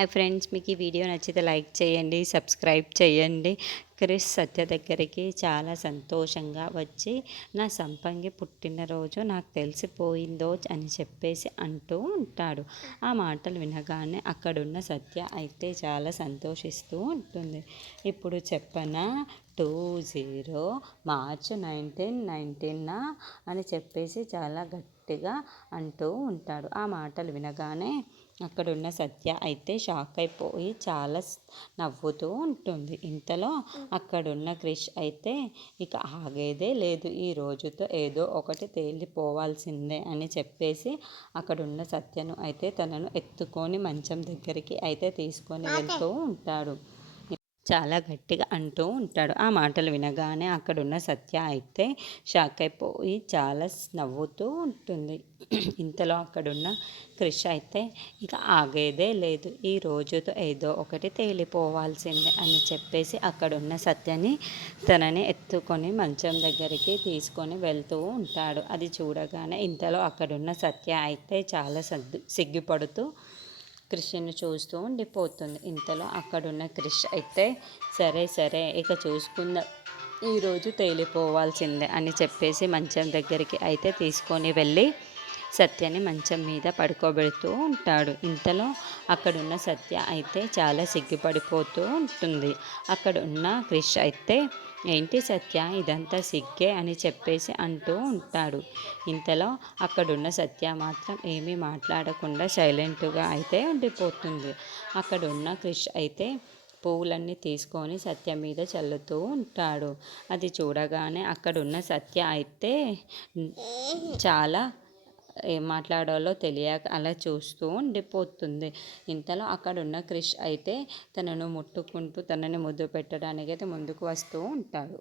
Hi friends, మీకు ఈ video నచ్చితే లైక్ చేయండి, సబ్స్క్రైబ్ చేయండి. క్రిష్ సత్య దగ్గరికి చాలా సంతోషంగా వచ్చి నా సంపంగి పుట్టినరోజు నాకు తెలిసిపోయిందో అని చెప్పేసి అంటూ ఉంటాడు. ఆ మాటలు వినగానే అక్కడున్న సత్య అయితే చాలా సంతోషిస్తూ ఉంటుంది. ఇప్పుడు చెప్పనా 20 మార్చ్ 1919 అని చెప్పేసి చాలా గట్టిగా అంటూ ఉంటాడు. ఆ మాటలు వినగానే అక్కడున్న సత్య అయితే షాక్ అయిపోయి చాలా నవ్వుతూ ఉంటుంది. ఇంతలో అక్కడున్న క్రిష్ అయితే ఇక ఆగేదే లేదు, ఈ రోజుతో ఏదో ఒకటి తేలిపోవాల్సిందే అని చెప్పేసి అక్కడున్న సత్యను అయితే తనను ఎత్తుకొని మంచం దగ్గరికి అయితే తీసుకొని వెళ్తూ ఉంటాడు. చాలా గట్టిగా అంటూ ఉంటాడు. ఆ మాటలు వినగానే అక్కడున్న సత్య అయితే షాక్ అయిపోయి చాలా నవ్వుతూ ఉంటుంది. ఇంతలో అక్కడున్న క్రిష్ అయితే ఇక ఆగేదే లేదు, ఈ రోజుతో ఏదో ఒకటి తేలిపోవాల్సిందే అని చెప్పేసి అక్కడున్న సత్యని తనని ఎత్తుకొని మంచం దగ్గరికి తీసుకొని వెళ్తూ ఉంటాడు. అది చూడగానే ఇంతలో అక్కడున్న సత్య అయితే చాలా సిగ్గుపడుతూ క్రిష్ని చూస్తూ ఉండిపోతుంది. ఇంతలో అక్కడున్న క్రిష్ అయితే సరే సరే ఇక చూసుకుందాం, ఈరోజు తేలిపోవాల్సిందే అని చెప్పేసి మంచం దగ్గరికి అయితే తీసుకొని వెళ్ళి సత్యని మంచం మీద పడుకోబెడుతూ ఉంటాడు. ఇంతలో అక్కడున్న సత్య అయితే చాలా సిగ్గుపడిపోతూ ఉంటుంది. అక్కడ ఉన్న క్రిష్ అయితే ఏంటి సత్య ఇదంతా సిగ్గే అని చెప్పేసి అంటూ ఉంటాడు. ఇంతలో అక్కడున్న సత్య మాత్రం ఏమీ మాట్లాడకుండా సైలెంట్గా అయితే ఉండిపోతుంది. అక్కడున్న క్రిష్ అయితే పువ్వులన్నీ తీసుకొని సత్య మీద చల్లుతూ ఉంటాడు. అది చూడగానే అక్కడున్న సత్య అయితే చాలా ఏం మాట్లాడాలో తెలియక అలా చూస్తూ ఉండిపోతుంది. ఇంతలో అక్కడున్న క్రిష్ అయితే తనను ముట్టుకుంటూ తనని ముద్దు పెట్టడానికి అయితే ముందుకు వస్తూ ఉంటాడు.